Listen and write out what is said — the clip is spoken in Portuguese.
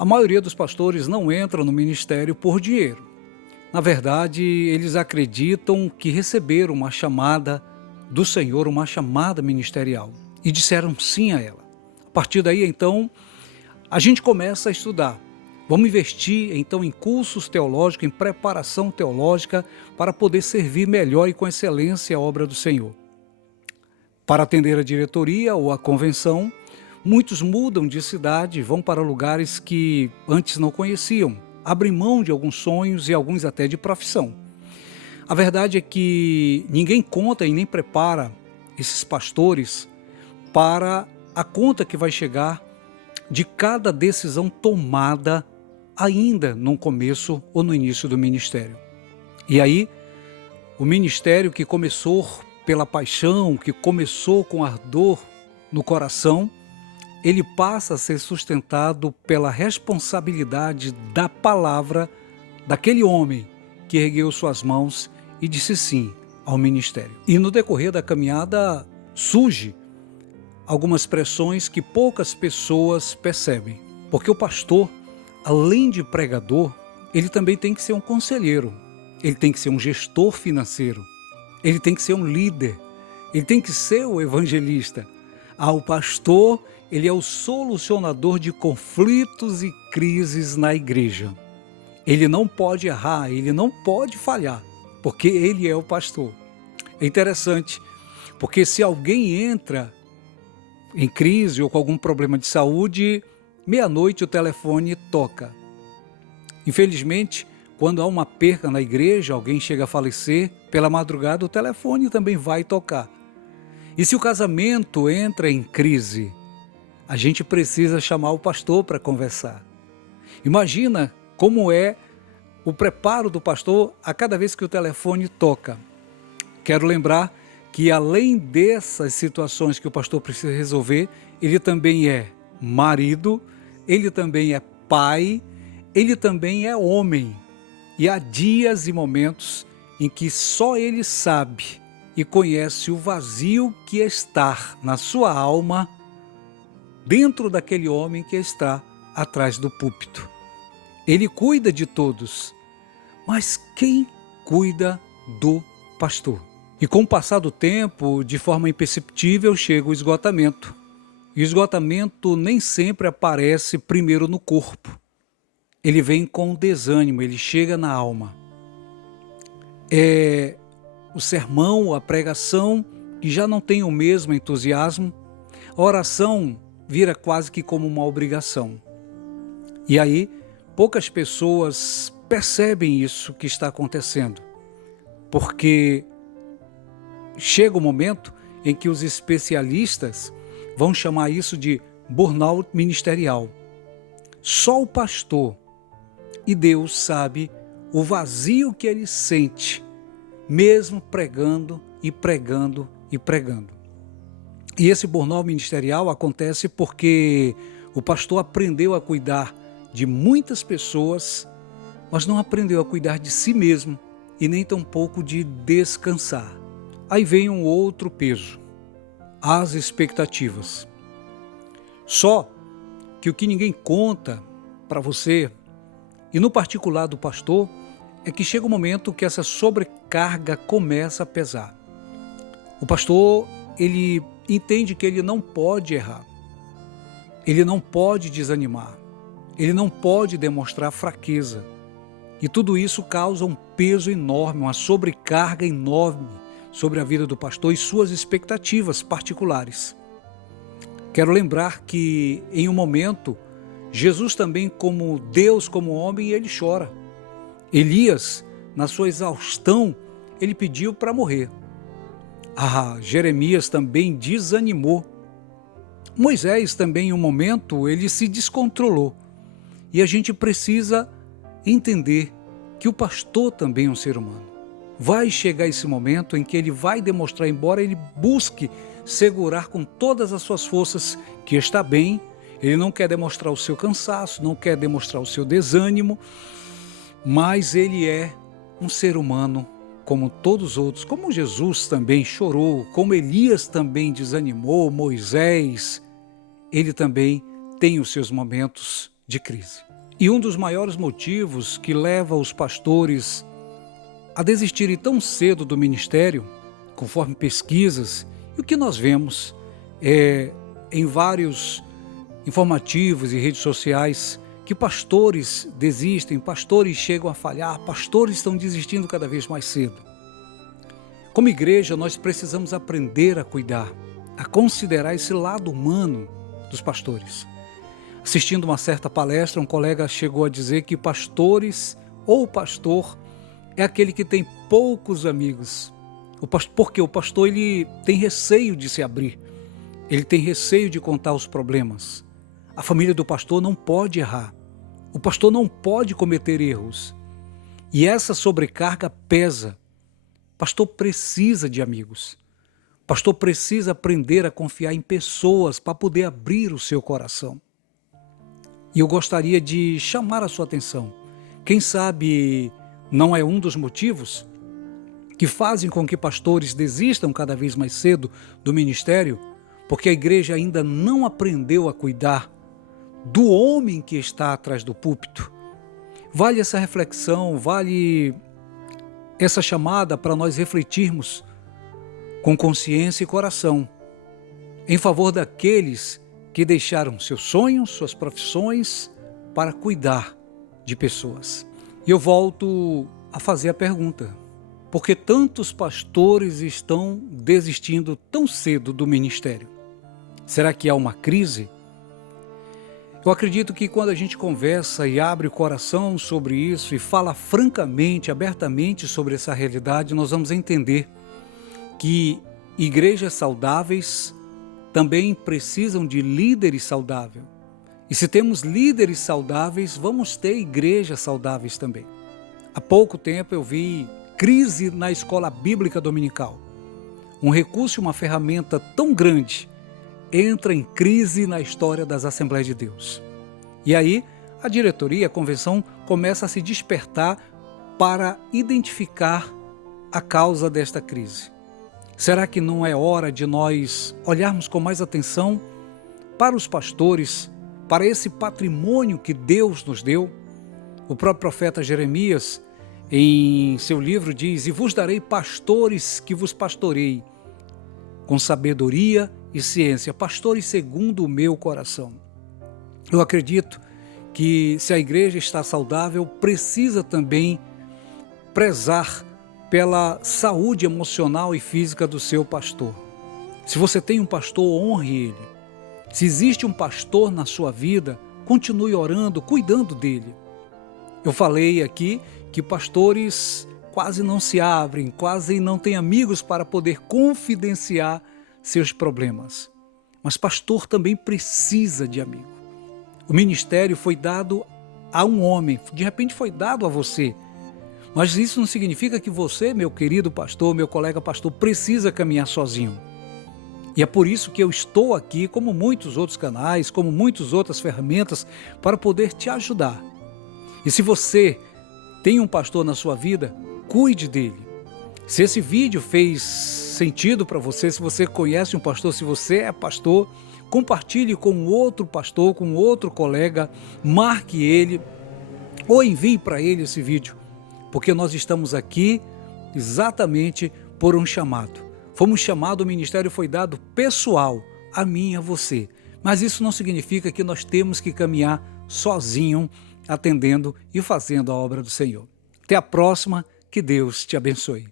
A maioria dos pastores não entra no ministério por dinheiro. Na verdade, eles acreditam que receberam uma chamada do Senhor, uma chamada ministerial, e disseram sim a ela. A partir daí, então, a gente começa a estudar. Vamos investir, então, em cursos teológicos, em preparação teológica, para poder servir melhor e com excelência a obra do Senhor. Para atender a diretoria ou a convenção, muitos mudam de cidade, vão para lugares que antes não conheciam, abrem mão de alguns sonhos e alguns até de profissão. A verdade é que ninguém conta e nem prepara esses pastores para a conta que vai chegar de cada decisão tomada ainda no começo ou no início do ministério. E aí, o ministério que começou pela paixão, que começou com ardor no coração, ele passa a ser sustentado pela responsabilidade da palavra daquele homem que ergueu suas mãos e disse sim ao ministério. E no decorrer da caminhada surge algumas pressões que poucas pessoas percebem. Porque o pastor, além de pregador, ele também tem que ser um conselheiro, ele tem que ser um gestor financeiro, ele tem que ser um líder, ele tem que ser o evangelista. O pastor, ele é o solucionador de conflitos e crises na igreja. Ele não pode errar, ele não pode falhar, porque ele é o pastor. É interessante, porque se alguém entra em crise ou com algum problema de saúde, meia-noite o telefone toca. Infelizmente, quando há uma perca na igreja, alguém chega a falecer, pela madrugada o telefone também vai tocar. E se o casamento entra em crise, a gente precisa chamar o pastor para conversar. Imagina como é o preparo do pastor a cada vez que o telefone toca. Quero lembrar que além dessas situações que o pastor precisa resolver, ele também é marido, ele também é pai, ele também é homem. E há dias e momentos em que só ele sabe e conhece o vazio que está na sua alma dentro daquele homem que está atrás do púlpito. Ele cuida de todos, mas quem cuida do pastor? E com o passar do tempo, de forma imperceptível, chega o esgotamento. E o esgotamento nem sempre aparece primeiro no corpo. Ele vem com desânimo, ele chega na alma. O sermão, a pregação, que já não tem o mesmo entusiasmo, a oração vira quase que como uma obrigação. E aí, poucas pessoas percebem isso que está acontecendo, porque chega o momento em que os especialistas vão chamar isso de burnout ministerial. Só o pastor e Deus sabe o vazio que ele sente, mesmo pregando e pregando e pregando. E esse burnout ministerial acontece porque o pastor aprendeu a cuidar de muitas pessoas, mas não aprendeu a cuidar de si mesmo e nem tampouco de descansar. Aí vem um outro peso, as expectativas. Só que o que ninguém conta para você, e no particular do pastor, é que chega um momento que essa sobrecarga começa a pesar. O pastor, ele entende que ele não pode errar, ele não pode desanimar, ele não pode demonstrar fraqueza. E tudo isso causa um peso enorme, uma sobrecarga enorme sobre a vida do pastor e suas expectativas particulares. Quero lembrar que em um momento, Jesus também como Deus, como homem, ele chora. Elias, na sua exaustão, ele pediu para morrer. Jeremias também desanimou. Moisés também em um momento, ele se descontrolou. E a gente precisa entender que o pastor também é um ser humano. Vai chegar esse momento em que ele vai demonstrar, embora ele busque segurar com todas as suas forças que está bem, ele não quer demonstrar o seu cansaço, não quer demonstrar o seu desânimo, mas ele é um ser humano como todos os outros, como Jesus também chorou, como Elias também desanimou, Moisés, ele também tem os seus momentos de crise. E um dos maiores motivos que leva os pastores a desistirem tão cedo do ministério, conforme pesquisas, e o que nós vemos em vários informativos e redes sociais, que pastores desistem, pastores chegam a falhar, pastores estão desistindo cada vez mais cedo. Como igreja, nós precisamos aprender a cuidar, a considerar esse lado humano dos pastores. Assistindo uma certa palestra, um colega chegou a dizer que pastores ou pastor é aquele que tem poucos amigos. Porque o pastor ele tem receio de se abrir, ele tem receio de contar os problemas. A família do pastor não pode errar, o pastor não pode cometer erros. E essa sobrecarga pesa. O pastor precisa de amigos. O pastor precisa aprender a confiar em pessoas para poder abrir o seu coração. E eu gostaria de chamar a sua atenção. Quem sabe não é um dos motivos que fazem com que pastores desistam cada vez mais cedo do ministério, porque a igreja ainda não aprendeu a cuidar do homem que está atrás do púlpito. Vale essa reflexão, vale essa chamada para nós refletirmos com consciência e coração em favor daqueles que deixaram seus sonhos, suas profissões para cuidar de pessoas. E eu volto a fazer a pergunta: por que tantos pastores estão desistindo tão cedo do ministério? Será que há uma crise? Eu acredito que quando a gente conversa e abre o coração sobre isso e fala francamente, abertamente sobre essa realidade, nós vamos entender que igrejas saudáveis também precisam de líderes saudáveis. E se temos líderes saudáveis, vamos ter igrejas saudáveis também. Há pouco tempo eu vi crise na escola bíblica dominical. Um recurso e uma ferramenta tão grande entra em crise na história das Assembleias de Deus. E aí a diretoria, a convenção, começa a se despertar para identificar a causa desta crise. Será que não é hora de nós olharmos com mais atenção para os pastores, para esse patrimônio que Deus nos deu? O próprio profeta Jeremias, em seu livro, diz: e vos darei pastores que vos pastoreiem, com sabedoria e ciência, pastores segundo o meu coração. Eu acredito que se a igreja está saudável, precisa também prezar pela saúde emocional e física do seu pastor. Se você tem um pastor, honre ele. Se existe um pastor na sua vida, continue orando, cuidando dele. Eu falei aqui que pastores quase não se abrem, quase não têm amigos para poder confidenciar seus problemas. Mas pastor também precisa de amigo. O ministério foi dado a um homem, de repente foi dado a você. Mas isso não significa que você, meu querido pastor, meu colega pastor, precisa caminhar sozinho. E é por isso que eu estou aqui, como muitos outros canais, como muitas outras ferramentas, para poder te ajudar. E se você tem um pastor na sua vida, cuide dele. Se esse vídeo fez sentido para você, se você conhece um pastor, se você é pastor, compartilhe com outro pastor, com outro colega, marque ele ou envie para ele esse vídeo, porque nós estamos aqui exatamente por um chamado. Fomos chamados, o ministério foi dado pessoal, a mim e a você. Mas isso não significa que nós temos que caminhar sozinho, atendendo e fazendo a obra do Senhor. Até a próxima, que Deus te abençoe.